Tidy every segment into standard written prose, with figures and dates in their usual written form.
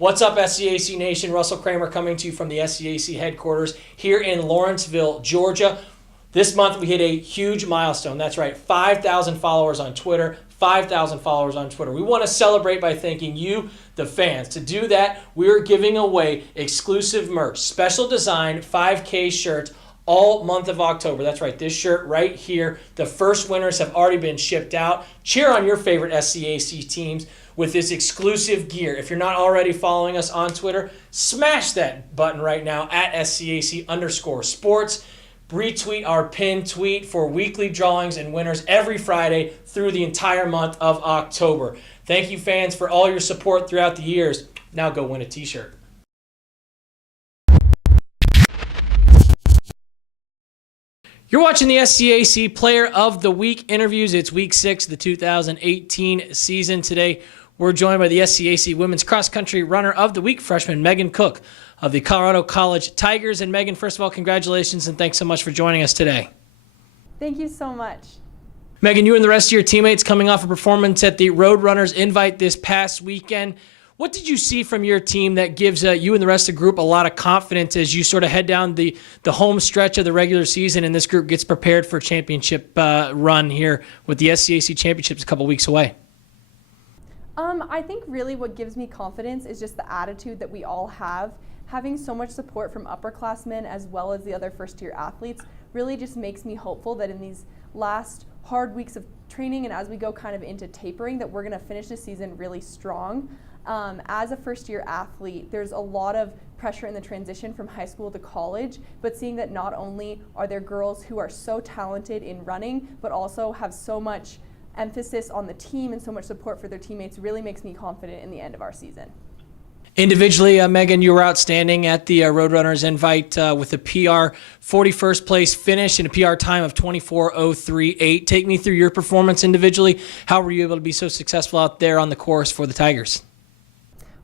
What's up, SCAC Nation? Russell Kramer coming to you from the SCAC headquarters here in Lawrenceville, Georgia. This month we hit a huge milestone. That's right, 5,000 followers on Twitter. 5,000 followers on Twitter. We want to celebrate by thanking you, the fans. To do that, we're giving away exclusive merch, special design 5K shirts all month of October. That's right, this shirt right here. The first winners have already been shipped out. Cheer on your favorite SCAC teams with this exclusive gear. If you're not already following us on Twitter, smash that button right now at SCAC_sports. Retweet our pinned tweet for weekly drawings and winners every Friday through the entire month of October. Thank you, fans, for all your support throughout the years. Now go win a t-shirt. You're watching the SCAC Player of the Week interviews. It's week 6 of the 2018 season. Today, we're joined by the SCAC Women's Cross Country Runner of the Week, freshman Megan Koch of the Colorado College Tigers. And Megan, first of all, congratulations and thanks so much for joining us today. Thank you so much. Megan, you and the rest of your teammates coming off a performance at the Roadrunners Invite this past weekend. What did you see from your team that gives you and the rest of the group a lot of confidence as you sort of head down the home stretch of the regular season and this group gets prepared for a championship run here with the SCAC Championships a couple weeks away? I think really what gives me confidence is just the attitude that we all have. Having so much support from upperclassmen as well as the other first-year athletes really just makes me hopeful that in these last hard weeks of training and as we go kind of into tapering that we're going to finish the season really strong. As a first-year athlete, there's a lot of pressure in the transition from high school to college, but seeing that not only are there girls who are so talented in running, but also have so much emphasis on the team and so much support for their teammates really makes me confident in the end of our season. Individually, Megan, you were outstanding at the Roadrunners Invite with a PR 41st place finish and a PR time of 24:03.8. Take me through your performance individually. How were you able to be so successful out there on the course for the Tigers?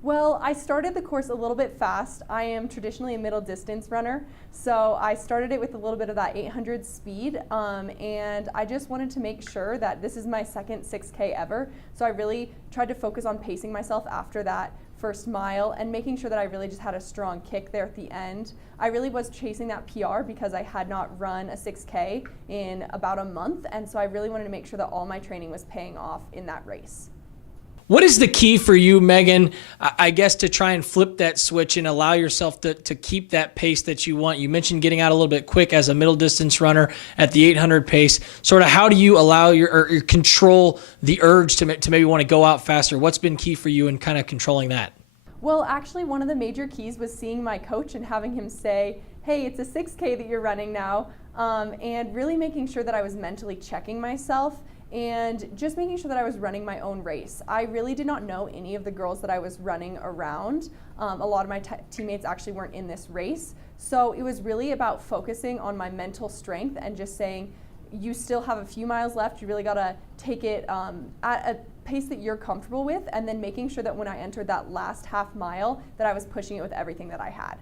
Well, I started the course a little bit fast. I am traditionally a middle distance runner, so I started it with a little bit of that 800 speed, and I just wanted to make sure that this is my second 6K ever, so I really tried to focus on pacing myself after that first mile and making sure that I really just had a strong kick there at the end. I really was chasing that PR because I had not run a 6K in about a month, and so I really wanted to make sure that all my training was paying off in that race. What is the key for you, Megan, I guess, to try and flip that switch and allow yourself to keep that pace that you want? You mentioned getting out a little bit quick as a middle distance runner at the 800 pace. Sort of how do you allow or control the urge to maybe want to go out faster? What's been key for you in kind of controlling that? Well, actually, one of the major keys was seeing my coach and having him say, hey, it's a 6K that you're running now, and really making sure that I was mentally checking myself and just making sure that I was running my own race. I really did not know any of the girls that I was running around. A lot of my teammates actually weren't in this race. So it was really about focusing on my mental strength and just saying, you still have a few miles left. You really got to take it at a pace that you're comfortable with, and then making sure that when I entered that last half mile that I was pushing it with everything that I had.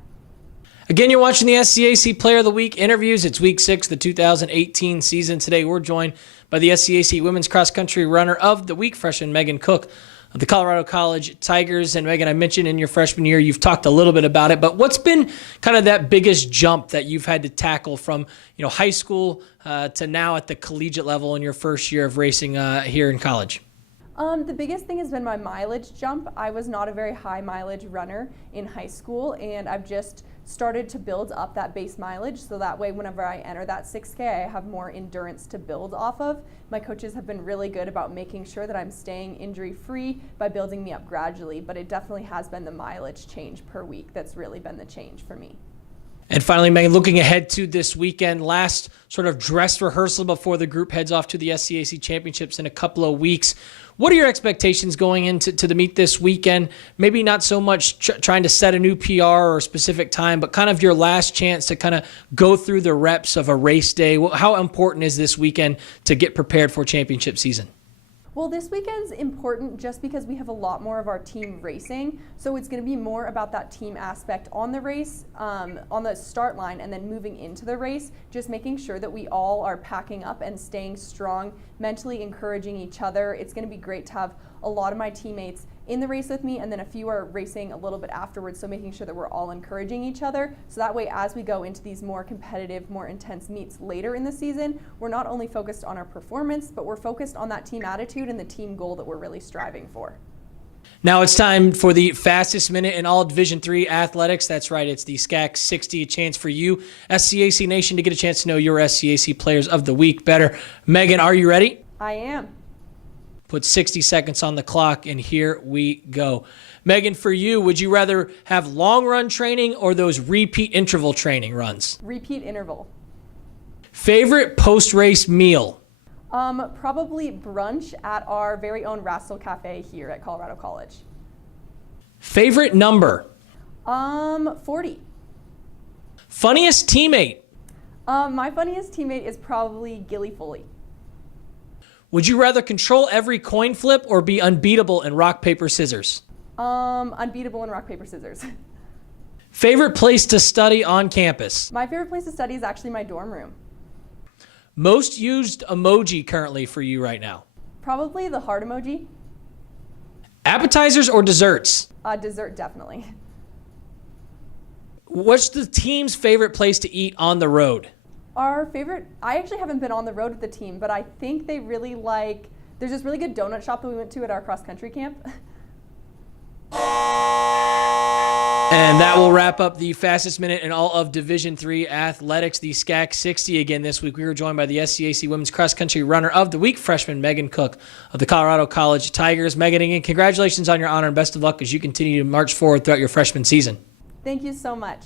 Again, you're watching the SCAC Player of the Week interviews. It's week 6 of the 2018 season. Today, we're joined by the SCAC Women's Cross Country Runner of the Week, freshman Megan Koch of the Colorado College Tigers. And Megan, I mentioned in your freshman year, you've talked a little bit about it, but what's been kind of that biggest jump that you've had to tackle from high school to now at the collegiate level in your first year of racing here in college? The biggest thing has been my mileage jump. I was not a very high mileage runner in high school, and I've just started to build up that base mileage so that way whenever I enter that 6K, I have more endurance to build off of. My coaches have been really good about making sure that I'm staying injury free by building me up gradually, but it definitely has been the mileage change per week that's really been the change for me. And finally, Megan, looking ahead to this weekend, last sort of dress rehearsal before the group heads off to the SCAC Championships in a couple of weeks. What are your expectations going into the meet this weekend? Maybe not so much trying to set a new PR or a specific time, but kind of your last chance to kind of go through the reps of a race day. How important is this weekend to get prepared for championship season? Well, this weekend's important just because we have a lot more of our team racing, so it's going to be more about that team aspect on the race, on the start line, and then moving into the race, just making sure that we all are packing up and staying strong, mentally encouraging each other. It's going to be great to have a lot of my teammates in the race with me, and then a few are racing a little bit afterwards, so making sure that we're all encouraging each other. So that way, as we go into these more competitive, more intense meets later in the season, we're not only focused on our performance, but we're focused on that team attitude and the team goal that we're really striving for. Now it's time for the fastest minute in all Division III athletics. That's right, it's the SCAC 60, a chance for you, SCAC Nation, to get a chance to know your SCAC Players of the Week better. Megan, are you ready? I am. Put 60 seconds on the clock, and here we go. Megan, for you, would you rather have long run training or those repeat interval training runs? Repeat interval. Favorite post-race meal? Probably brunch at our very own Rascal Cafe here at Colorado College. Favorite number? 40. Funniest teammate? My funniest teammate is probably Gilly Foley. Would you rather control every coin flip or be unbeatable in rock, paper, scissors? Unbeatable in rock, paper, scissors. Favorite place to study on campus? My favorite place to study is actually my dorm room. Most used emoji currently for you right now? Probably the heart emoji. Appetizers or desserts? Dessert, definitely. What's the team's favorite place to eat on the road? Our favorite, I actually haven't been on the road with the team, but I think they really like, there's this really good donut shop that we went to at our cross-country camp. And that will wrap up the fastest minute in all of Division III athletics, the SCAC 60. Again, this week we were joined by the SCAC Women's Cross Country Runner of the Week, freshman Megan Koch of the Colorado College Tigers. Megan, again, congratulations on your honor and best of luck as you continue to march forward throughout your freshman season. Thank you so much.